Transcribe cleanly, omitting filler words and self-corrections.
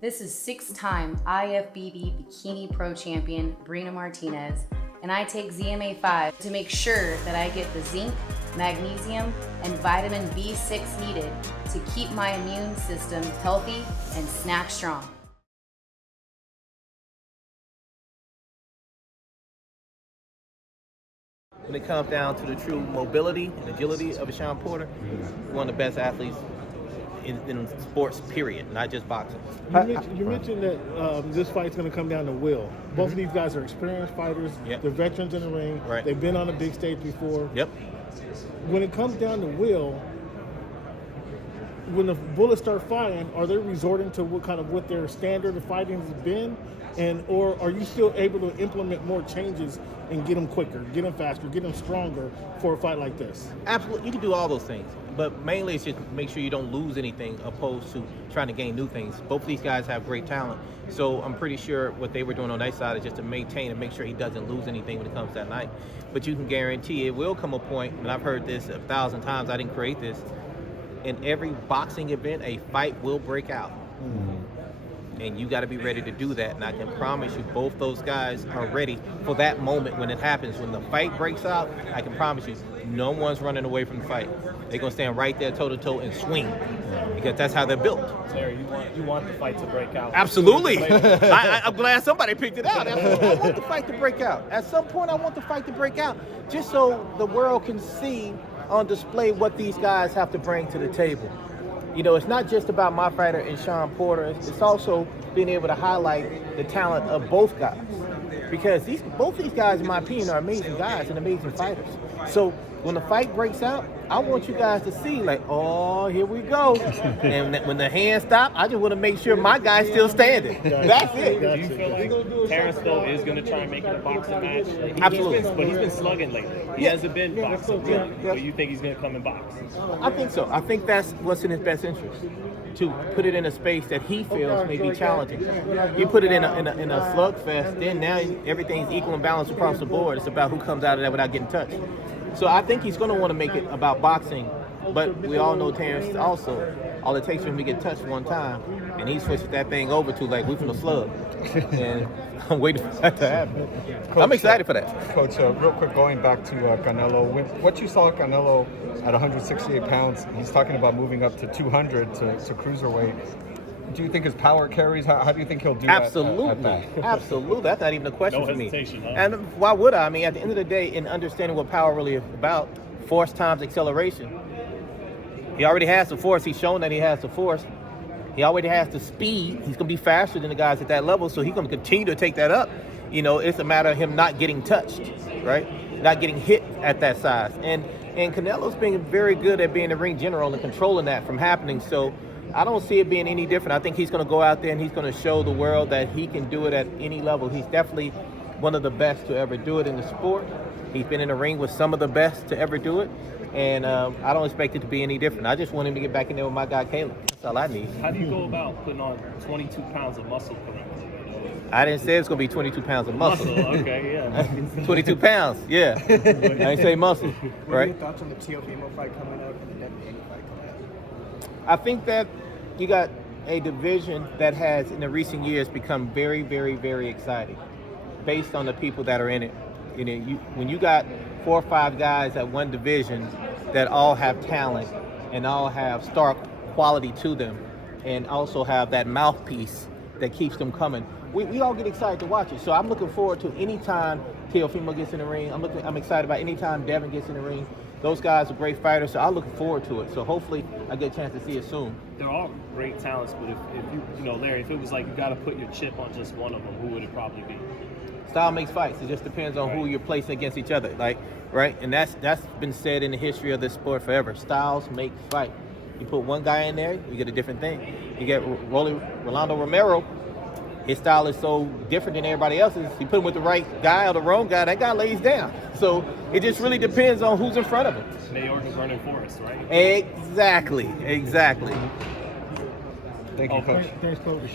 This is 6-time IFBB Bikini Pro Champion Brina Martinez, and I take ZMA5 to make sure that I get the zinc, magnesium, and vitamin B6 needed to keep my immune system healthy and snack strong. When it comes down to the true mobility and agility of a Sean Porter, one of the best athletes in sports, period, not just boxing. You mentioned that this fight's going to come down to will. Both of these guys are experienced fighters. Yep. They're veterans in the ring. Right. They've been on a big stage before. Yep. When it comes down to will, when the bullets start flying, are they resorting to what their standard of fighting has been? Or are you still able to implement more changes and get them quicker, get them faster, get them stronger for a fight like this? Absolutely, you can do all those things, but mainly it's just make sure you don't lose anything opposed to trying to gain new things. Both of these guys have great talent, so I'm pretty sure what they were doing on their side is just to maintain and make sure he doesn't lose anything when it comes to that night. But you can guarantee it will come a point, and I've heard this 1,000 times, I didn't create this, in every boxing event, a fight will break out. And you got to be ready to do that. And I can promise you, both those guys are ready for that moment when it happens. When the fight breaks out, I can promise you, no one's running away from the fight. They're going to stand right there toe-to-toe and swing, because that's how they're built. Terry, you want the fight to break out. Absolutely. I'm glad somebody picked it out. I want the fight to break out. At some point, I want the fight to break out, just so the world can see on display what these guys have to bring to the table. You know, it's not just about my fighter and Sean Porter. It's also being able to highlight the talent of both guys. Because both these guys, in my opinion, are amazing guys and amazing fighters. So when the fight breaks out, I want you guys to see, like, oh, here we go. And when the hands stop, I just want to make sure my guy's still standing. That's it. Do you feel like Terrence, though, is going to try and make it a boxing match? Absolutely. But he's been slugging lately. He hasn't been boxing. But you think he's going to come and box? I think so. I think that's what's in his best interest, to put it in a space that he feels may be challenging. You put it in a slugfest, then now everything's equal and balanced across the board. It's about who comes out of that without getting touched. So I think he's going to want to make it about boxing, but we all know Terrence also, all it takes for him to get touched one time, and he switches that thing over to, like, we from the slug. And I'm waiting for that to happen. Coach, I'm excited for that. Coach, real quick, going back to Canelo, what you saw Canelo at 168 pounds, he's talking about moving up to 200 to Cruiserweight. Do you think his power carries? How do you think he'll do Absolutely. at that? Absolutely. That's not even a question for me. Hesitation, huh? And why would I? I mean, at the end of the day, in understanding what power really is about, force times acceleration. He already has the force. He's shown that he has the force. He already has the speed. He's going to be faster than the guys at that level, so he's going to continue to take that up. You know, it's a matter of him not getting touched, right? Not getting hit at that size. And Canelo's being very good at being a ring general and controlling that from happening. So I don't see it being any different. I think he's going to go out there and he's going to show the world that he can do it at any level. He's definitely one of the best to ever do it in the sport. He's been in the ring with some of the best to ever do it. And I don't expect it to be any different. I just want him to get back in there with my guy, Caleb. That's all I need. How do you go about putting on 22 pounds of muscle per round? I didn't say it's going to be 22 pounds of muscle. Okay, yeah. 22 pounds, yeah. I didn't say muscle, What are right? your thoughts on the Teofimo fight coming up and the Devin fight coming up? I think that you got a division that has, in the recent years, become very, very, very exciting based on the people that are in it. You know, when you got 4 or 5 guys at one division that all have talent and all have star quality to them and also have that mouthpiece that keeps them coming, we all get excited to watch it. So I'm looking forward to any time Teofimo gets in the ring. I'm excited about any time Devin gets in the ring. Those guys are great fighters, so I'm looking forward to it. So hopefully I get a chance to see it soon. They're all great talents, but if you know, Larry, if it was like you got to put your chip on just one of them, who would it probably be? Style makes fights. It just depends on who you're placing against each other. Like, right? And that's been said in the history of this sport forever. Styles make fight. You put one guy in there, you get a different thing. You get Rolando Romero. His style is so different than everybody else's. You put him with the right guy or the wrong guy, that guy lays down. So it just really depends on who's in front of him. New York is burning forest, right? Exactly. Thank you, Coach. Thanks, Coach.